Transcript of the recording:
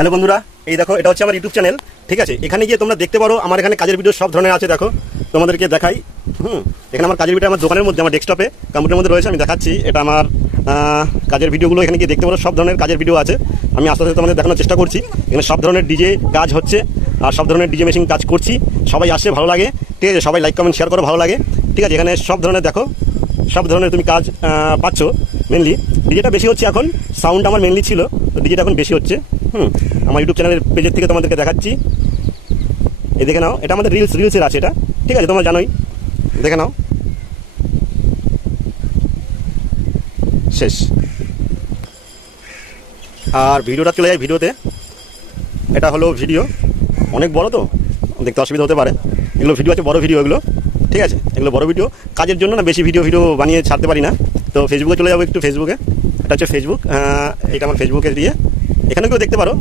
Hello বন্ধুরা, এই দেখো এটা হচ্ছে আমার ইউটিউব চ্যানেল। ঠিক আছে, এখানে গিয়ে তোমরা দেখতে পারো আমার এখানে কাজের ভিডিও সব ধরনের আছে। দেখো তোমাদেরকে দেখাই। এখানে আমার কাজের ভিডিও আমার দোকানের মধ্যে, আমার ডেস্কটপে কম্পিউটারের মধ্যে রয়েছে। আমি দেখাচ্ছি, এটা আমার কাজের ভিডিওগুলো। এখানে গিয়ে দেখতে পারো সব ধরনের কাজের ভিডিও আছে। আমি আস্তে আস্তে তোমাদের দেখানোর চেষ্টা করছি। এখানে সব ধরনের ডিজে কাজ হচ্ছে আর সব ধরনের ডিজে মেশিন কাজ করছি। সবাই আসে, ভালো লাগে। ঠিক আছে, সবাই লাইক কমেন্ট শেয়ার করো, ভালো লাগে। ঠিক আছে, এখানে সব ধরনের দেখো, সব ধরনের তুমি কাজ পাচ্ছ। মেনলি ডিজেটা বেশি হচ্ছে এখন, সাউন্ড আমার মেনলি ছিল, তো ডিজেটা এখন বেশি হচ্ছে। আমার ইউটিউব চ্যানেলের পেজের থেকে তোমাদেরকে দেখাচ্ছি। এই দেখে নাও, এটা আমাদের রিলসের আছে এটা। ঠিক আছে, তোমরা জানোই, দেখে নাও। শেষ। আর ভিডিওটা চলে যায় ভিডিওতে। এটা হলো ভিডিও, অনেক বড় তো দেখতে অসুবিধা হতে পারে। এগুলো ভিডিও আছে, বড় ভিডিও এগুলো। ঠিক আছে, এগুলো বড় ভিডিও। কাজের জন্য না বেশি ভিডিও বানিয়ে ছাড়তে পারি না, তো ফেসবুকে চলে যাবো একটু। ফেসবুকে, এটা হচ্ছে ফেসবুক। এটা আমার ফেসবুকে দিয়ে, এখানে কেউ দেখতে পারো।